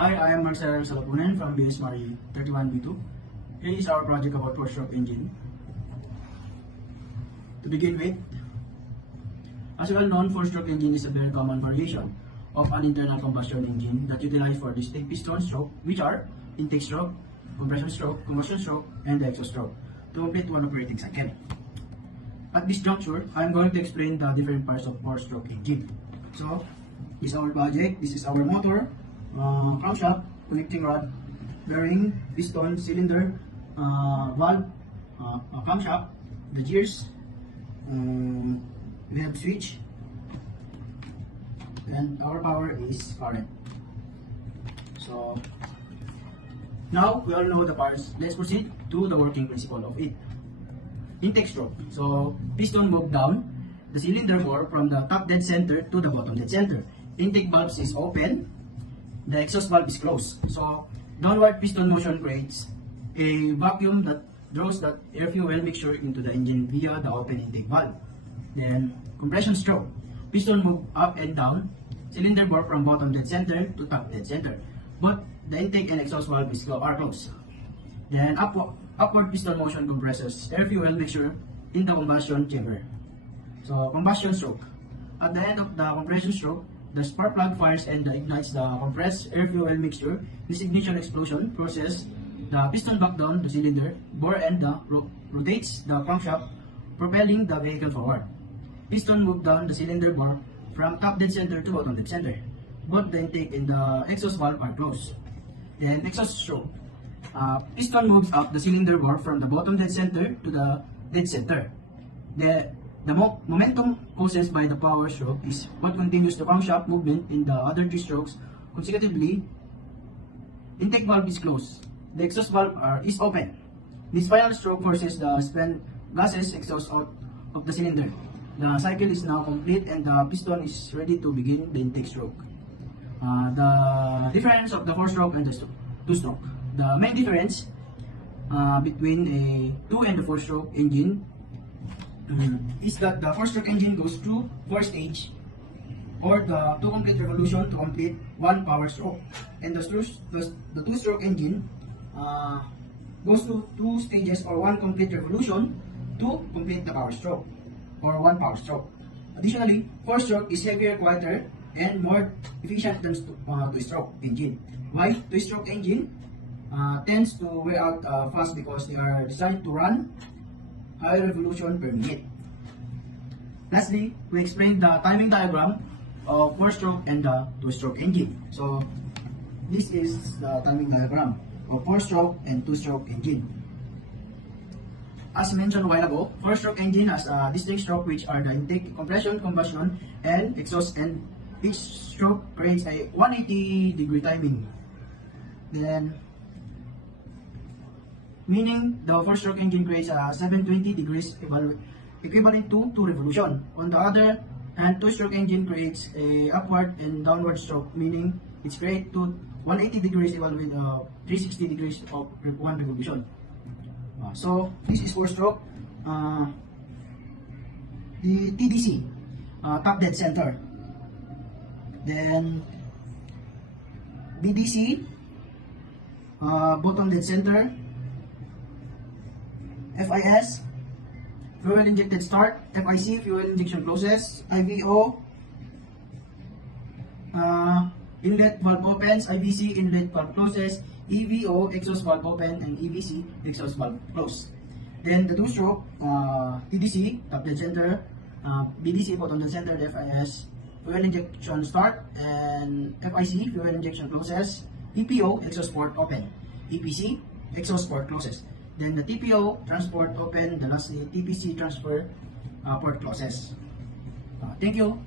Hi, I am Marcel Salapunan from BS Mari 31B2. Here is our project about four-stroke engine. To begin with, as well known, four-stroke engine is a very common variation of an internal combustion engine that utilizes for distinct piston stroke, which are intake stroke, compression stroke, combustion stroke, and the exhaust stroke, to complete one operating cycle. At this juncture, I am going to explain the different parts of four-stroke engine. So, this is our project. This is our motor, crankshaft, connecting rod, bearing, piston, cylinder, valve, crankshaft, the gears, we have switch, and our power is current. So now we all know the parts. Let's proceed to the working principle of it. Intake stroke. So piston move down the cylinder bore from the top dead center to the bottom dead center. Intake valve is open. The exhaust valve is closed. So downward piston motion creates a vacuum that draws the air fuel mixture into the engine via the open intake valve. Then compression stroke. Piston move up and down. Cylinder bore from bottom dead center to top dead center. But the intake and exhaust valve are closed. Then upward piston motion compresses air fuel mixture in the combustion chamber. So combustion stroke. At the end of the compression stroke, the spark plug fires and ignites the compressed air fuel mixture. This ignition explosion processes the piston back down the cylinder bore and rotates the crankshaft, propelling the vehicle forward. Piston move down the cylinder bore from top dead center to bottom dead center. Both the intake and the exhaust valve are closed. Then exhaust stroke. Piston moves up the cylinder bore from the bottom dead center to the dead center. The momentum caused by the power stroke is what continues the crankshaft movement in the other three strokes consecutively. Intake valve is closed. The exhaust valve is open. This final stroke forces the spent gases exhaust out of the cylinder. The cycle is now complete and the piston is ready to begin the intake stroke. The difference of the four-stroke and the two-stroke. The main difference between a two and the four-stroke engine is that the four-stroke engine goes through four stages or the two complete revolution to complete one power stroke, and the two-stroke engine goes through two stages or one complete revolution to complete the power stroke or one power stroke. Additionally, four-stroke is heavier, quieter, and more efficient than two-stroke engine. Why? Two-stroke engine tends to wear out fast because they are designed to run high revolution per minute. Lastly, we explained the timing diagram of four-stroke and the two-stroke engine. So this is the timing diagram of four-stroke and two-stroke engine. As mentioned a while ago, four-stroke engine has distinct stroke, which are the intake, compression, combustion, and exhaust, and each stroke creates a 180-degree timing. Then, meaning the four-stroke engine creates a 720 degrees equivalent to 2 revolution. On the other hand, two-stroke engine creates a upward and downward stroke, meaning it's create to 180 degrees equal with 360 degrees of 1 revolution. So this is four-stroke. The TDC, top dead center. Then BDC, bottom dead center. FIS, fuel injected start. FIC, fuel injection process. IVO, inlet valve opens. IVC, inlet valve closes. EVO, exhaust valve open, and EVC, exhaust valve closed. Then the two-stroke, TDC, top dead center. BDC, bottom dead center. FIS, fuel injection start, and FIC, fuel injection closes. EPO, exhaust port open. EPC, exhaust port closes. Then the TPO, transport open. The lastly, TPC, transfer port closes. Thank you.